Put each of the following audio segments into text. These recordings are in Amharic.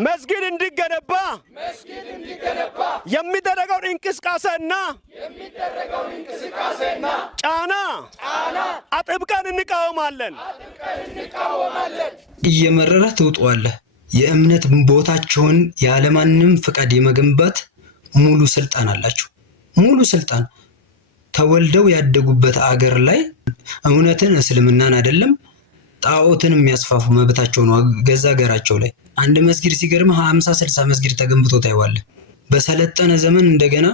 መስጊድ እንዲገነባ የሚደረገውን እንቅስቃሴና ጫና አጥብቀን እንቃወማለን። እየመረረ ትውጧለህ። የእምነት ቦታቸውን ያለማንም ፍቃድ የመገንባት ሙሉ ስልጣን አላቸው። ሙሉ ስልጣን ተወልደው ያደጉበት አገር ላይ እውነትን እስልምናን አይደለም ጣዖትን የሚያስፋፉ መብታቸው ነው። ገዛ ሀገራቸው ላይ አንድ መስጊድ ሲገርምህ 50-60 መስጊድ ተገንብቶ ታይዋለህ። በሰለጠነ ዘመን እንደገና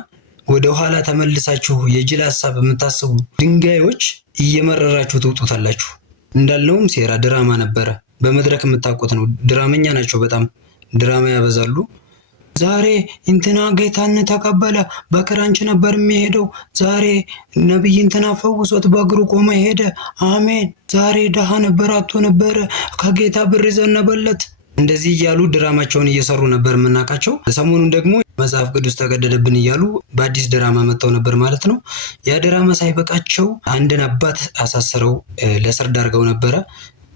ወደ ኋላ ተመልሳችሁ የጅል ሐሳብ የምታስቡ ድንጋዮች እየመረራችሁ ትውጡታላችሁ። እንዳልነውም ሴራ ድራማ ነበረ። በመድረክ የምታውቁት ነው። ድራመኛ ናቸው። በጣም ድራማ ያበዛሉ። ዛሬ እንትና ጌታን ተቀበለ፣ በክራንች ነበር የሚሄደው። ዛሬ ነብይ እንትና ፈውሶት በእግሩ ቆመ ሄደ። አሜን። ዛሬ ደሃ ነበር አጥቶ ነበር፣ ከጌታ ብር ዘነበለት። እንደዚህ እያሉ ድራማቸውን እየሰሩ ነበር የምናውቃቸው። ሰሞኑን ደግሞ መጽሐፍ ቅዱስ ተቀደደብን እያሉ በአዲስ ድራማ መጥተው ነበር ማለት ነው። ያ ድራማ ሳይበቃቸው አንድን አባት አሳስረው ለእስር ዳርገው ነበረ።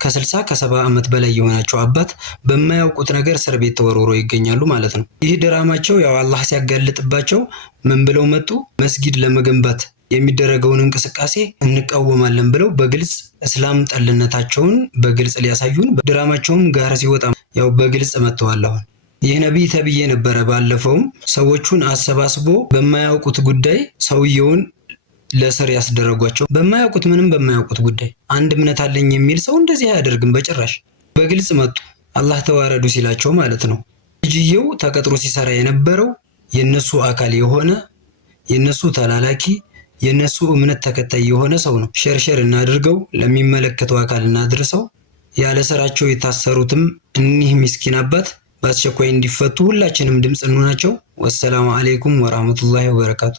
ከ60-70 ዓመት በላይ የሆናቸው አባት በማያውቁት ነገር እስር ቤት ተወርውረው ይገኛሉ ማለት ነው። ይህ ድራማቸው ያው አላህ ሲያጋልጥባቸው ምን ብለው መጡ? መስጊድ ለመገንባት የሚደረገውን እንቅስቃሴ እንቃወማለን ብለው በግልጽ እስላም ጠልነታቸውን በግልጽ ሊያሳዩን ድራማቸውም ጋር ሲወጣ ያው በግልጽ መጥተዋል። አሁን ይህ ነብይ ተብዬ ነበረ። ባለፈውም ሰዎቹን አሰባስቦ በማያውቁት ጉዳይ ሰውየውን ለእስር ያስደረጓቸው። ምንም በማያውቁት ጉዳይ አንድ እምነት አለኝ የሚል ሰው እንደዚህ አያደርግም በጭራሽ። በግልጽ መጡ አላህ ተዋረዱ ሲላቸው ማለት ነው። ልጅየው ተቀጥሮ ሲሰራ የነበረው የነሱ አካል የሆነ የነሱ ተላላኪ የነሱ እምነት ተከታይ የሆነ ሰው ነው። ሸርሸር እናድርገው፣ ለሚመለከተው አካል እናድርሰው። ያለ ስራቸው የታሰሩትም እኒህ ምስኪን አባት በአስቸኳይ እንዲፈቱ ሁላችንም ድምፅ እንሆናቸው። ወሰላሙ አለይኩም ወራህመቱላሂ ወበረካቱ።